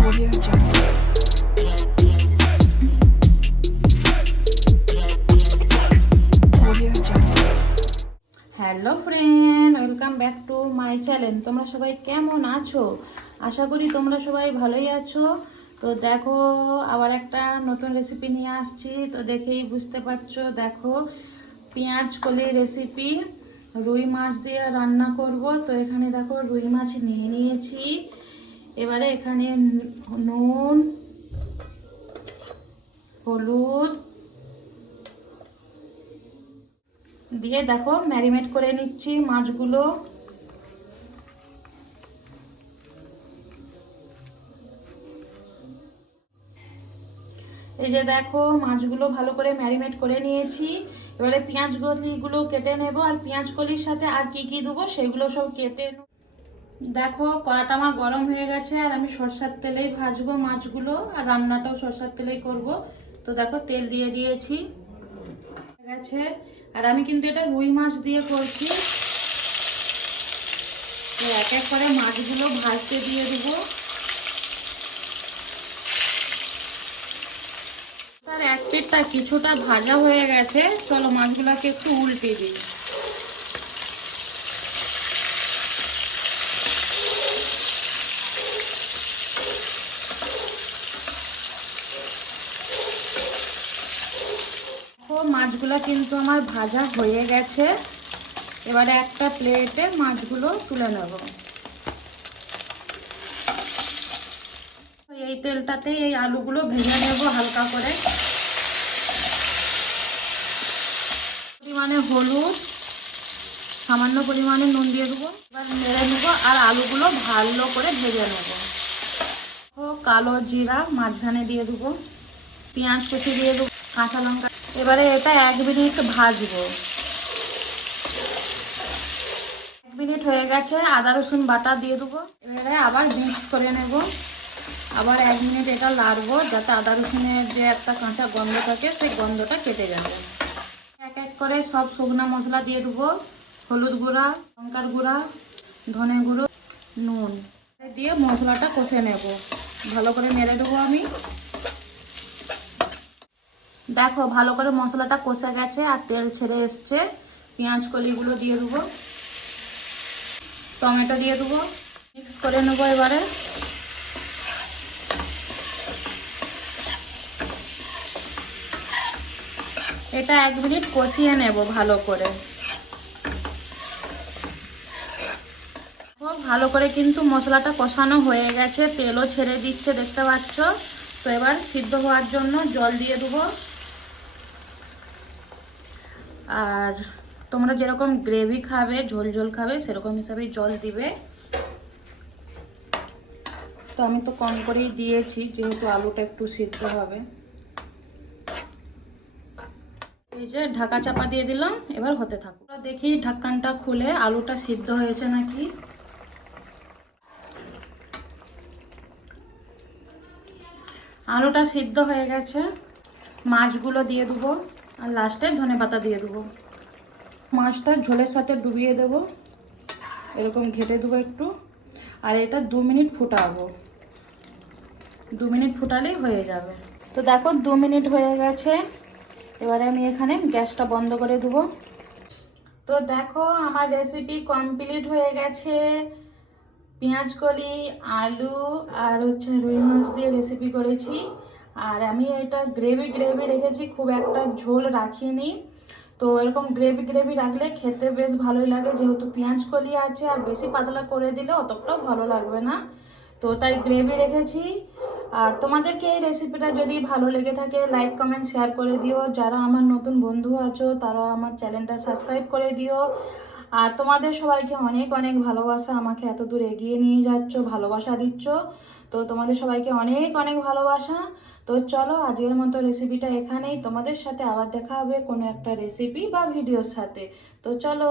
Hello friend welcome back to my channel তোমরা সবাই কেমন আছো? আশা করি তোমরা সবাই ভালোই আছো। তো দেখো, আবার একটা নতুন রেসিপি নিয়ে আসছি। তো দেখেই বুঝতে পারছ, দেখো, পেঁয়াজ কলি রেসিপি রুই মাছ দিয়ে রান্না করব। তো এখানে দেখো, রুই মাছ নিয়ে নিয়েছি। এবারে এখানে নুন, হলুদ দিয়ে দেখো ম্যারিনেট করে নিচ্ছি মাছগুলো এই যে দেখো মাছগুলো ভালো করে ম্যারিনেট করে নিয়েছি এবারে পেঁয়াজ কলিগুলো কেটে নেব আর পেঁয়াজ কলির সাথে আর কি কি দেবো সেগুলো সব কেটে নেব। দেখো, কড়াটা আমার গরম হয়ে গেছে, আর আমি সরষার তেলেই ভাজবো মাছগুলো, আর রান্নাটাও সরষার তেলেই করব। তো দেখো, তেল দিয়ে দিয়েছি গেছে। আর আমি কিন্তু এটা রুই মাছ দিয়ে করছি। তো এক এক করে মাছগুলো ভাজতে দিয়ে দেবো। তার এক পিঠটা কিছুটা ভাজা হয়ে গেছে, চলো মাছগুলোকে একটু উল্টে দিই। মাছগুলো কিন্তু আমার ভাজা হয়ে গেছে। এবারে একটা প্লেটে মাছগুলো তুলে নেব। এই তেলটাতে এই আলুগুলো ভেজে নেব হালকা করে। পরিমাণে হলুদ, সামান্য পরিমাণে নুন দিয়ে দেবো। এবার মেরে নেব আর আলুগুলো ভালো করে ভেজে নেব। কালো জিরা মাঝখানে দিয়ে দেবো। পেঁয়াজ কুচি দিয়ে দেবো। কাঁচা লঙ্কা এবারে এটা এক মিনিট ভাজবো। এক মিনিট হয়ে গেছে, আদা রসুন বাটা দিয়ে দেবো। এবারে আবার মিক্স করে নেব। আবার এক মিনিট এটা লাড়বো যাতে আদা রসুনের যে একটা কাঁচা গন্ধ থাকে, সেই গন্ধটা কেটে যাবে। এক এক করে সব শুকনো মশলা দিয়ে দেবো। হলুদ গুঁড়া, লঙ্কার গুঁড়া, ধনে গুঁড়ো, নুন। দিয়ে মশলাটা কষে নেব। ভালো করে নেড়ে দেবো আমি। দেখো, ভালো করে মশলাটা কষে গেছে আর তেল ছেড়ে এসছে। পেঁয়াজ কলিগুলো দিয়ে দেবো। টমেটো দিয়ে দেবো। মিক্স করে নেব এবারে। এটা এক মিনিট কষিয়ে নেব ভালো করে। ভালো করে কিন্তু মশলাটা কষানো হয়ে গেছে। তেলও ছেড়ে দিচ্ছে, দেখতে পাচ্ছ? তো এবার সিদ্ধ হওয়ার জন্য জল দিয়ে দেবো। আর তোমরা যেরকম গ্রেভি খাবে, ঝোল ঝোল খাবে, সেরকম হিসাবেই জল দিবে। তো আমি তো কম করেই দিয়েছি, যেহেতু আলুটা একটু সিদ্ধ হবে। এই যে ঢাকা চাপা দিয়ে দিলাম, এবার হতে থাকুক। দেখি ঢাকনাটা খুলে, আলুটা সিদ্ধ হয়েছে নাকি? আলুটা সিদ্ধ হয়ে গেছে, মাছগুলো দিয়ে দেবো। আর লাস্টে ধনে পাতা দিয়ে দেবো। মাছটা ঝোলের সাথে ডুবিয়ে দেবো। এরকম ঘেটে দেবো একটু। আর এটা দু মিনিট ফুটাবো। দু মিনিট ফুটালেই হয়ে যাবে। তো দেখো, দু মিনিট হয়ে গেছে। এবারে আমি এখানে গ্যাসটা বন্ধ করে দেবো। তো দেখো, আমার রেসিপি কমপ্লিট হয়ে গেছে। পেঁয়াজ কলি, আলু আর হচ্ছে রুই মাছ দিয়ে রেসিপি করেছি। আর আমি এটা গ্রেভি গ্রেভি রেখেছি, খুব একটা ঝোল রাখিনি। তো এরকম গ্রেভি গ্রেভি রাখলে খেতে বেশ ভালোই লাগে, যেহেতু পেঁয়াজ কলি আছে, আর বেশি পাতলা করে দিলে অতটাও ভালো লাগবে না। তো তাই গ্রেভি রেখেছি। আর তোমাদেরকে এই রেসিপিটা যদি ভালো লেগে থাকে লাইক কমেন্ট শেয়ার করে দিও। যারা আমার নতুন বন্ধু আছো, তারা আমার চ্যানেলটা সাবস্ক্রাইব করে দিও। আর তোমাদের সবাইকে অনেক অনেক ভালোবাসা, আমাকে এত দূর এগিয়ে নিয়ে যাচ্ছ, ভালোবাসা দিচ্ছ। তো তোমাদের সবাইকে অনেক অনেক ভালোবাসা। তো চলো আজকের মতো রেসিপিটা এখানেই। তোমাদের সাথে আবার দেখা হবে কোনো একটা রেসিপি বা ভিডিওর সাথে। তো চলো।